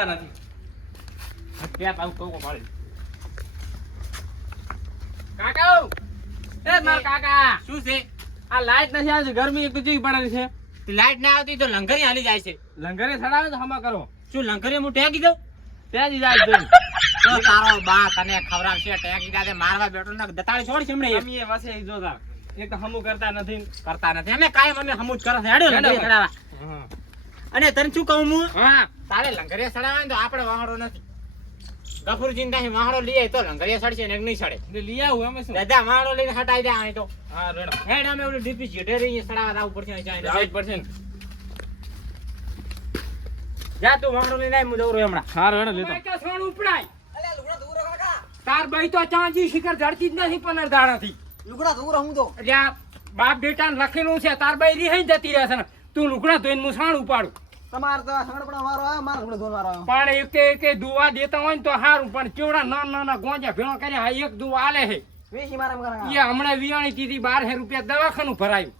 આવતા નથી. ત્યાં પાછું કોકો પાડી કાકા એ મારા કાકા! શું છે? આ લાઈટ નથી આવતી ગરમી એક બીજી પડે છે? લાઈટ ના આવતી તો લંગરી હાલી જાય છે. લંગરે સડાવે તો હમા કરો. શું લંગરે હું ટેકી દઉં? ટેકી જાય તો તારો બા તને ખવડાવશે ટેકી દાદે મારવા બેઠો ને દતાળી છોડ છે હમણાં એ. એ વસે જોતા. એક તો હમુ કરતા નથી. કરતા નથી. અમે કાયમ અમે હમુ જ કરે છે. હેડો લંગરી હેડો. અને તને શું કહું હું? હા તારે લંગરિયા સડાવે તો આપણે વાહડો નથી. ગફુરજી ને ત્યાંથી વાહડો લઈએ તો લંગરિયા સડશે ને નહીં સડે. એટલે લઈ આવું અમે શું? દાદા વાહડો લઈને હટાઈ દે અહીં તો. હા રેડો. હેડ અમે ઓલું ડીપી જેઠે રહીએ સડાવા આવું પડશે જાય પડશે જા તું વાહડો લઈને આય, હું રહ્યો હમણાં. હા રેડો લેતો તો. સોણ ઉપડાય. તાર ભાઈ તો ચાંજી શિખર જડતી જ નથી પનર દાડાથી લુગડા દૂર હું તો એટલે બાપ બેટા લખેલું છે તાર ભાઈ રિહાઈ જતી રહેશે ને. તું લુકડા ધોઈને હું સાણ ઉપાડું તમારે તો સણપણા વારો આવ્યો મારે વારો પણ એક એક દુવા દેતા હોય ને તો સારું પણ કેવડા નાના નાના ગોંજા ભેણો કર્યા એક દુવા આલે હે. વેચી મારે એ હમણાં વિયાણી દીધી બાર હે રૂપિયા દવાખાનું ભરાયું.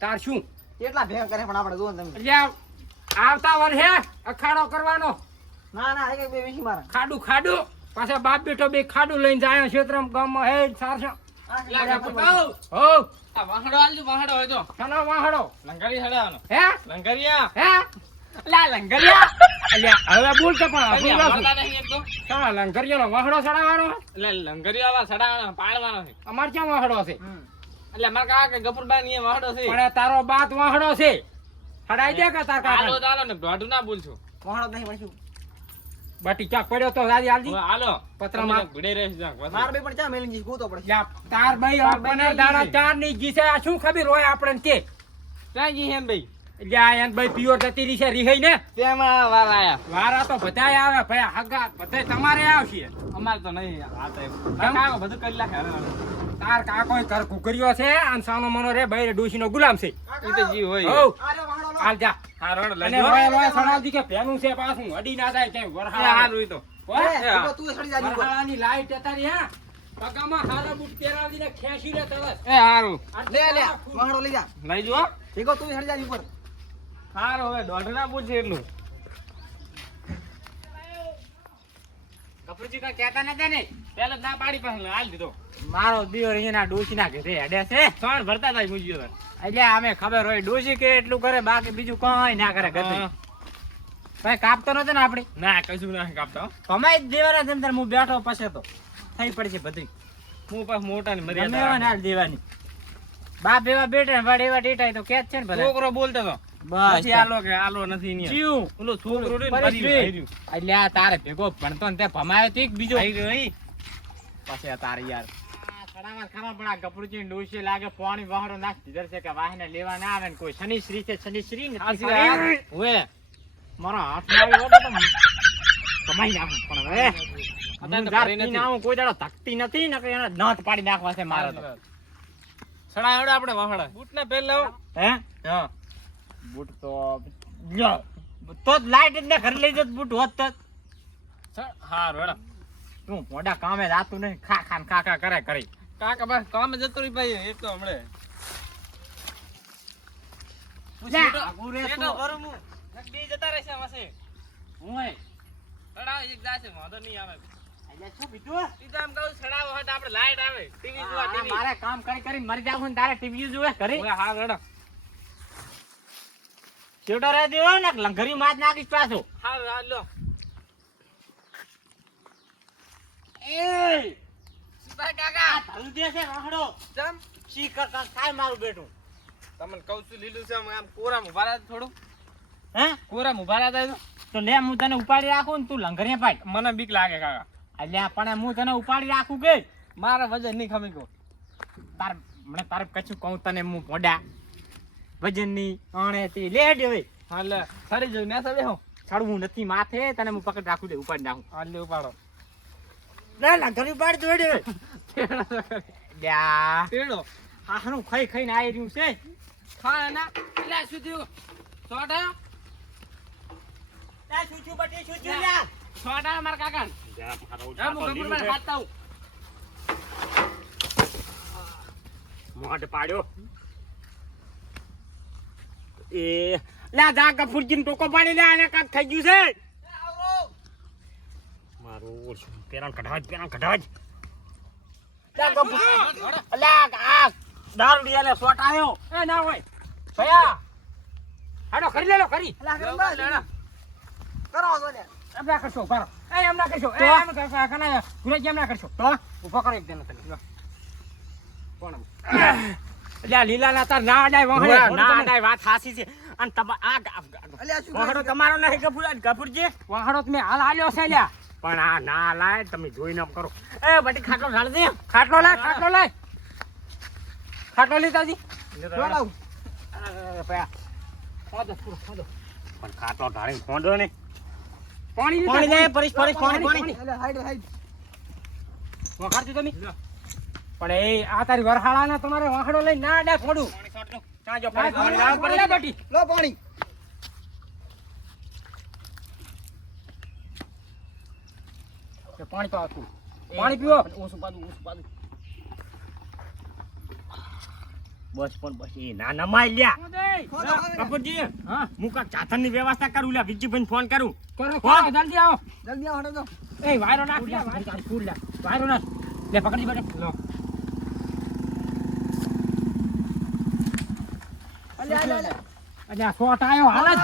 તાર શું? કેટલા ભેગા કરે પણ આપણે જોવો તમે. એટલે આવતા વર્ષે અખાડો કરવાનો. ના ના એક બે વેચી મારે. ખાડું ખાડું પાછા બાપ બેટો બે ખાડું લઈને જાય ક્ષેત્રમાં ગામમાં હે સારસો. અમાર ક્યાં વાહડો છે? એટલે મારા કાકા કે ગફુરભાઈ ની વાહડો છે. પણ તારો બાત વાહડો છે. હડાઈ દે કે તાર કાકા ચાલો ને ઢોઢું ના બોલશું વાહડો નહીં પાછું બાટી ચાક પડ્યો તો રાજી આલજી હાલો. પતરામાં. ભીડે રહેશે જાક. મારે બે પણ ચા મેલી જઈશ ગોતો પડે? યા તાર ભાઈ દાડા છે. ચારની ગીસે આ શું ખબર હોય આપણે કે? ક્યાં જી હેન ભાઈ? લ્યા એન ભાઈ પિયોર જતી રહી છે રીહઈ ને? તેમાં વાર આયા. વારા તો બધાય આવે ભાઈ હગા બધાય તમારે આવશે. અમારે તો નહીં આ તો કાકો બધું કરી હાલો. તાર કાકો કર કુકરીઓ છે અને સાનો મનો રે ભાઈ ડોશી નો ગુલામ છે. એ તો જી હોય. હાલ જા હા રોડ અને લઈ રોય રોય કે પેનું છે પાછું અડી ના જાય ક્યાંય વરહાળા હારું ઈ તો ઓય તું સડી જાજી. વરહાળાની લાઈટ અતારી હા પગામાં હારા બૂટ પહેરાવીને ખેંચી લે તરત એ હારું લે લે વાહડો લઈ જા લઈ જો ઠીકો તું સડી જાજી ઉપર હારું હવે દોઢ ના પૂછે એટલું કપૂરજી કઈ કહેતા નતા ને પેલા જ ના પાડી પાસે હાલ દીધો મારો દિયોર ડોસી ના ઘરે હેડે છે સોણ ભરતા થાય મુજ્યો. એટલે અમે ખબર હોય ડોસી કે એટલું કરે બાકી બીજું કઈ ના કરે ગતિ ભાઈ કાપતો નતો ને આપડે? ના કશું ના કાપતો. કમાઈ દેવાના છે હું બેઠો પછી તો. થઈ પડશે બધી હું પાછ મોટા ને મર્યાદા ના દેવાની. બાપ એવા બેઠા ને વાડ એવા ડેટા તો કે છે ને ભલે. છોકરો બોલતો તો. બસ આલો કે આલો નથી ને ચિયું. ઓલો છોકરો રે એટલે આ તારે ભેગો ભણતો ને તે ભમાયો તીક બીજો. આઈ રહ્યું અહીં. પછી આ તારે યાર. ખાવા પણ આ ગપરુચી ડોશી લાગે પાણી વાહડો નાખી ધીધર છે કે વાહને લેવા ના આવે ને કોઈ શનિશ્રી છે શનિશ્રી નથી સાચી ખરી. મારો હાથમાં આવ્યો ને તો કમાઈ નાખું પણ હવે. અત્યારે તો હું જાત ફરી નથી. કોઈ દાડો ધકતી નથી ને એને દાંત પાડી નાખવા છે મારે તો. સડા એવડે આપણે વાહડા. બૂટ ના પહેરલા હો. હે. હા બૂટ તો લ્યો. તો જ લાઈટ ને ઘરે લઈ જત બૂટ હોત તો હારું તું મોઢા કામે જાતું નહીં? ખા ખા ખા ખા કરે કરી કાકા બસ કામ જતો રહી ભાઈ એક તો હમણે લે, આઘું રે શેઠો તું. ભરું હું. બે જતા રહેશે વાસે. હુંય. સડા એક જાશે વાંધો નહીં આવે એટલે શું બીજું? ઈ તો આમ કહું સડાવો હોય તો આપણે લાઈટ આવે ટીવી જોવા આ ટીવી મારે કામ કરી કરી મરી જાવ ને તારે ટીવી જોવે ઘરે ઓય હા રહી દેવો ને લંગરી માં જ નાખીશ પાછો હા હા લો એ ભાઈ કાકા. દે છે શી કર કર થાય મારું બેટું. તમને કહું છું લીલું છે આમ આમ કોરામ થોડું. હે? કોરામ ઊભા રહ્યા તા. તો લે હું તને ઉપાડી રાખું ને તું લંગરે પાડ. મને બીક લાગે કાકા. એટલે પણ હું તને ઉપાડી રાખું કે? મારા વજન નહીં ખમી ગયો. તાર મને તારે કશું કહું તને હું મોઢા વજનની આણે થી લે હેડ હવે. હા લે. સડી જવું ને સડે હું ચડવું નથી માથે તને હું પકડ રાખું દે ઉપાડી નાખું. હા લે ઉપાડો. લે લંગરી ઉપાડી તેડો ખાઈ ખાઈને આવી રહ્યું છે. ખા ના લે શું થયું બટી મારા હા ખાતા હું મોઢ પાડ્યો. એ લા જા કપૂરજી ટોકો પાડી લે આને કાક થઈ ગયું છે. મારું શું પેરાન કઢાવા જ પેરાન કઢાવા જ લે ગપુ અલ્યા આ દારૂડિયાને શોટ આવ્યો એ ના હોય. ભયા. હાડો કરી લેલો ખરી કરો છો લે એમ ના કરશો એ એમ ના કરશો. એ એમ કના ગુરેજી એમ ના કરશો. તો? ઊભો કરો એક જણ તને કોણ આમ? લીલા ના તાર ના અડાય વહાણે. ના વાત હાસી છે. અને તમા આ અલ્યા છે? તમારો નહીં ગફુર ગફુરજી વહાણો તમે હાલ હાલ્યો છે લ્યા પણ આ ના લાય તમે જોઈ ના કરો. એ બટી ખાટલો દે. ખાટલો લાય ખાટલો લાય. ખાટલો લાવ. ખોદો પણ ખાટલો ઢાળી ફોંડો ને. પાણી પાણી દે પરેશ પરેશ પાણી પાણી, હાઈડ હાઈડ વખાડજો તમે? પણ એ આ તારી વરહાળાના તમારે વાંખડો લઈ ના અડાય ફોડું. પાણી લાવ લાય, બટી. લો પાણી. પાણી તો આખું. પાણી પીવો ઓછું પાદું ઓછું પાદું બસ પણ બસ એ ના નમાઈ લ્યા. કપૂરજી હા. હું કાંઈક ચાથણની વ્યવસ્થા કરું લ્યા વિજયભાઈ ફોન કરું. કરો કરો જલ્દી આવો. જલ્દી આવો તો. એ વાયરો નાખ લ્યા વાયરો ફૂલ લે વાયરો નાખ. લે પકડી બેઠો લો. અલ્યા અલ્યા અલ્યા. અલ્યા આ આયો હાલ.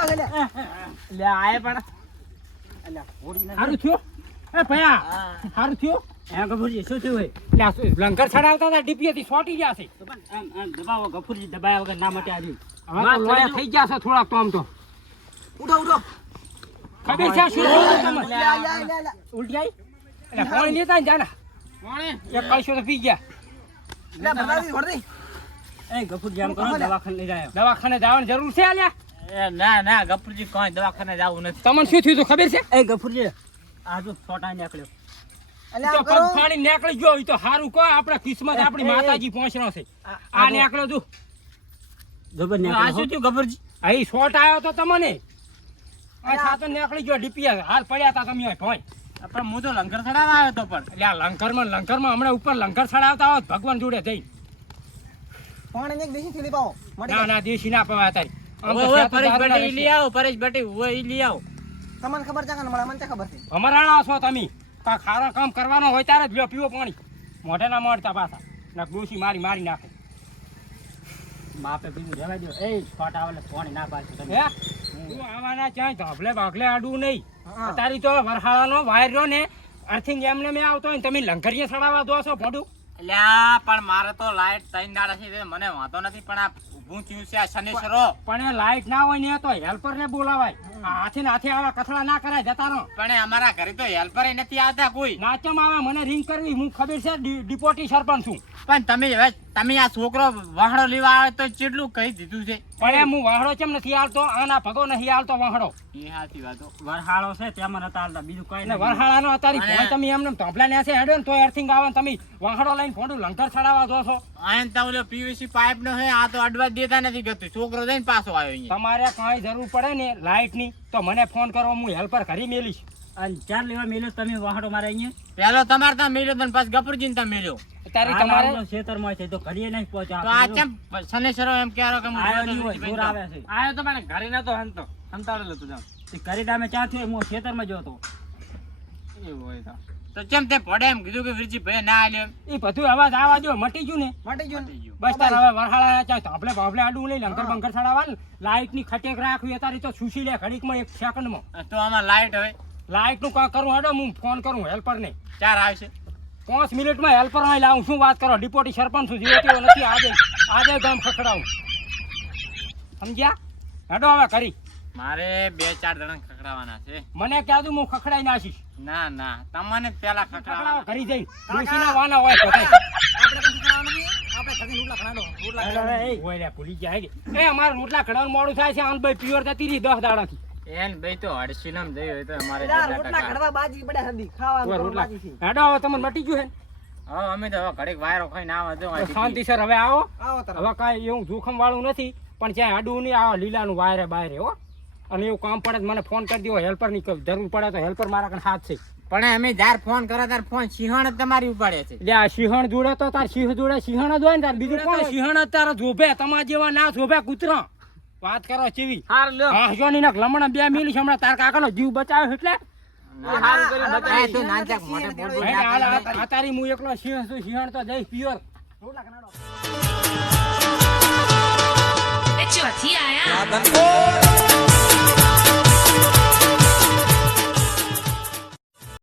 લે. આય પણ. અલ્યા હોડી ના સારું થયું? એ ભયા સારું થયું? હે ગફુરજી શું થયું હોય? લંગર ચડાવતા હતા ડીપીએ થી સોટી ગયા છે. પણ દબાવો ગફુરજી દબાયા વગર ના મટે આવ્યું હવે તો લોયા થઈ ગયા છે થોડાક તો આમ તો. ઉડો ઉડો. ખબર છે શું થયું તમને? ઉલટી આવી એટલે પાણી લેતા ને જાના? એક પૈસો તો પી ગયા. એટલે ભરાવી ભર દે. એ ગફુરજી આમ કરો દવાખાને લઈ જાય. દવાખાને જવાની જરૂર છે આલ્યા? એ ના ના ગફુરજી કોઈ દવાખાને જવું નથી. તમને શું થયું તું ખબર છે? એ ગફુરજી આ જો છોટા નીકળ્યો. અલ્યા તો લંકર પગ નીકળી ગયો તો સારું કહો આપણા કિસ્મત આપણી એ, એ. માતાજી પહોંચનો છે. આ- આ આ નીકળ્યો તું. જબર આ શું થયું ગફુરજી અહીં શોટ આવ્યો તો તમને. આ સાતો નીકળી ગયો ડીપીએસ હાલ પડ્યા તા તમે અહીં પણ હું તો લંગર ચડાવવા આવ્યો તો પણ. એટલે આ લંકરમાં લંકરમાં હમણાં ઉપર લંકર ચડાવતા હોત ભગવાન જોડે જઈ. પણ એક દેશી થેલી પાવો. ના ના દેશી ના પવાય તારી સેતુ પરેશ બટી લઈ આવો પરેશ બટી લઈ આવો. તમને ખબર છે કે ના? મને મને ખબર છે? અમારાણા છો તમે. કાંઈ ખારા કામ કરવાનો હોય ત્યારે જ લ્યો પીવો પાણી. મોઢે ના મળતા પાછા. ના ડોશી મારી મારી નાખે. બાપે બીજું રહેવા દો. એ છોટ આવે પાણી ના પાડશે તમે. હે? તું આવાના ક્યાંય ધાબલે ભાગલે આડું નહીં. તારી તો વરહાળાનો વાયર રહ્યો ને અર્થિંગ એમને મેં આવતો હોય ને તમે લંકરીએ ચડાવવા દો છો ભોડું. અલ્યા પણ મારે તો લાઈટ ત્રણ દાડા છે મને વાંધો નથી પણ આ ઊભું થયું છે આ શનિશ્વરો. પણ એ લાઈટ ના હોય ને તો હેલ્પર ને બોલાવાય. હાથે ને હાથે આવા કથળા ના કરાય જતા રહો પણ અમારા ઘરે તો હેલ્પર નથી આવતા કોઈ. નાચમ આવે મને રિંગ કરવી હું ખબર છે ડિપોટી સરપંચ છું. પણ તમે હવે તમે આ છોકરો વાહડો લેવા આવે તો કેટલું કહી દીધું છે? પણ એમ હું વાહડો કેમ નથી આવતો? આના ભગો નથી આવતો વાહડો. એ સાચી વાત વરહાળો છે તેમાં નતા આવતા બીજું કઈ એટલે વરહાળાનો અત્યારે ફોન તમે એમને ધોંપલા ને હેડો ને તો એર્થિંગ આવે તમે વાહડો લઈને ફોડું લંકર ચડાવવા દો છો. આયન તો ઓલો પીવીસી પાઇપ નો છે આ તો અડવા જ દેતા નથી ગતું. છોકરો જઈને પાછો આવ્યો તમારે કઈ જરૂર પડે ને લાઇટની તો મને ફોન કરો હું હેલ્પર ઘરે મેલીશ. અને ચાર લેવા મેલ્યો તમે વાહડો મારે અહીંયા? પેલો તમારે ત્યાં મેલ્યો તો પાછ ગપુરજી ત્યાં મેલ્યો. તારે તમારે? ખેતરમાં છે તો ઘડીએ નહીં પહોંચ્યા તો આ કેમ શનેશ્વરો એમ કહેરો કે હું આયો નહીં હોય, વિજયભાઈ આવે છે. આયો તો મને ઘરે નતો હંતો હંતાડેલો તો જામ ઘરે ડામે ચા થયો હું ખેતરમાં ગયો તો એવું હોય તો. તો કેમ તે પડે એમ કીધું કે વિરજીભાઈ ના આલ્યો એ બધું અવાજ આવા જો મટી ગયું ને? મટી ગયું. બસ તાર હવે વરહાળા ચાય તાંભલે બાંભલે આડું લઈ લંકર બંકર ચડાવવા લાઈટની. ખટેક રાખવી અત્યારે તો સુશી લે ઘડીકમાં એક સેકન્ડમાં. તો આમાં લાઈટ હવે. લાઈટનું કાં કરું હેડો હું ફોન કરું હેલ્પર ને ચાર આવશે. પાંચ મિનિટમાં હેલ્પર અહીં લાવું શું વાત કરો? ડિપોટી સરપંચ છું જીવો નથી આજે આજે ગામ ખખડાવું. સમજ્યા? હેડો હવે કરી મારે બે ચાર જણા ખખડાવાના છે. મને કહેતું હું ખખડાઈ નાખીશ. ના ના. તમને પેલા ખખડાવો કરી જઈ. ડોશીના વાના હોય તો આપણે કશું ખાવાનું આપણે ઘરે રોટલા ખાવાનો. રોટલા અરે, અરે, એ, ઓય લે, ભૂલી ગયા હે એ અમારે રોટલા ખડાવાનું મોડું થાય છે. આન ભાઈ પ્યોર થતી રહી દસ દાડાથી. એન ભાઈ તો હડસીનમ જઈ હોય તો અમારે રોટલા ટકા. બાજી પડ્યા હતી. ખાવાનું રોટલા. હેડો હવે તમને મટી ગયું હે હવે અમે તો હવે ઘડીક વાયરો ખાઈને આવા તો ને? શાંતિ સર હવે આવો. આવો હવે કાંઈ એવું જોખમ વાળું નથી પણ જ્યાં આડું નહીં આવો લીલાનું વાયરે બાયરે હો. અને એવું કામ પડે તો મને ફોન કરી દો હેલ્પરની જરૂર પડે તો હેલ્પર મારા કણ હાથ છે. પણ અમે જ્યારે ફોન કરો ત્યારે ફોન સિંહણ તમારી ઉપાડે છે. લે આ સિંહણ જોડે તો તાર સિંહ જોડે સિંહણ જ હોય ને તાર બીજું કોણ? સિંહણ જ તારા જોભે તમારા જેવા ના જોભે કૂતરા. વાત કરો ચીવી? હાર લ્યો. હા જો ની લમણા બે મિલી છે હમણાં તાર કાકાનો જીવ બચાવ્યો એટલે? તારી હું એકલો સિંહ છું સિંહણ તો જઈશ પ્યોર. ચોથી આયા.